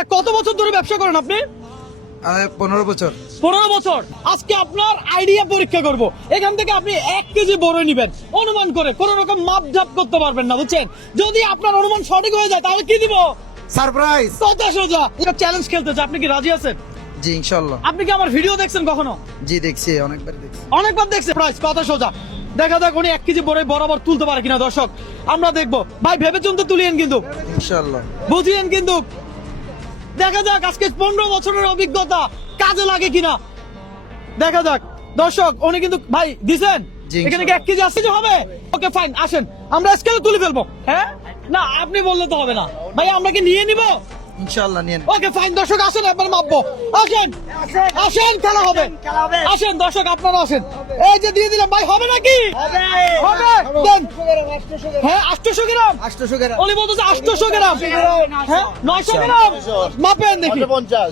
ভাইয়া কত বছর ধরে ব্যবসা করেন আপনি? 15 বছর। 15 বছর। আজকে আপনার আইডিয়া পরীক্ষা করব। এখান থেকে আপনি 1 কেজি বড়ই নেবেন, অনুমান করে কোন রকম মাপঝাপ করতে পারবেন না, বুঝছেন? যদি আপনার অনুমান সঠিক হয়ে যায় তাহলে কি দিব? সারপ্রাইজ। কথা সোজা। এটা চ্যালেঞ্জ খেলতে চাই, আপনি কি রাজি আছেন? জি ইনশাআল্লাহ। আপনি কি আমার ভিডিও দেখছেন কখনো? জি দেখছি, অনেকবার দেখছি। অনেকবার দেখছে। প্রাইস কথা সোজা। দেখা যাক উনি 1 কেজি বড়ই বরাবর তুলতে পারে কিনা দর্শক। আমরা দেখব। ভাই ভেবে চিন্তে তুলিয়েন কিন্তু। ইনশাআল্লাহ। বুঝিয়েন কিন্তু। দেখা যাক আজকে 15 বছরের অভিজ্ঞতা কাজে লাগে কিনা। দেখা যাক দর্শক, উনি কিন্তু ভাই দিছেন। জি, এখানে কি 1 কেজি আসছে যে হবে? ওকে ফাইন, আসেন আমরা স্কেলে তুলে ফেলবো। হ্যাঁ না আপনি বললে তো হবে না ভাই, আমরা কি নিয়ে নিব? ইনশাআল্লাহ নিয়েন। ওকে ফাইন দর্শক, আসেন একবার মাপবো। আসেন আসেন, খেলা হবে। আসেন দর্শক, আপনারা আসেন। এই যে দিয়ে দিলাম ভাই, হবে নাকি? হবে দেন। হ্যাঁ 800 গ্রাম। 800 গ্রাম। উনি বলতেছে 800 গ্রাম। হ্যাঁ 900 গ্রাম। মাপেন দেখি,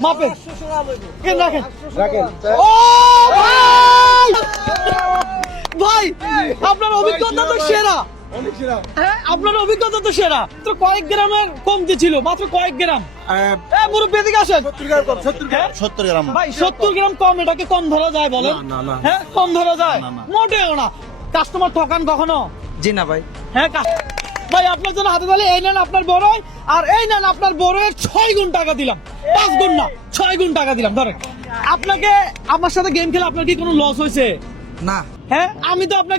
মাপেন। রাখেন রাখেন। ও ভাই ভাই, আপনার অভিজ্ঞতা তো সেরা। হ্যাঁ আপনার অভিজ্ঞতা তো সেরা। তো কয়েক গ্রামের কমতি ছিল, মাত্র কয়েক গ্রাম। মুরব্বী এদিকে আসেন। 70 গ্রাম। ভাই 70 গ্রাম কম, এটাকে কম ধরা যায় বলেন? হ্যাঁ কম ধরা যায়? মোটেও না। কাস্টমার ঠকান কখনো? জি না ভাই। হ্যাঁ ভাই আপনার জন্য হাতে তালি। এই নেন আপনার বড়ই, আর এই নেন আপনার বড়ের 6 গুণ টাকা দিলাম। 5 গুণ না, 6 গুণ টাকা দিলাম। ধরেন, আপনাকে আমার সাথে গেম খেলে আপনার কি কোনো লস হয়েছে? না। হ্যাঁ আমি তো আপনাকে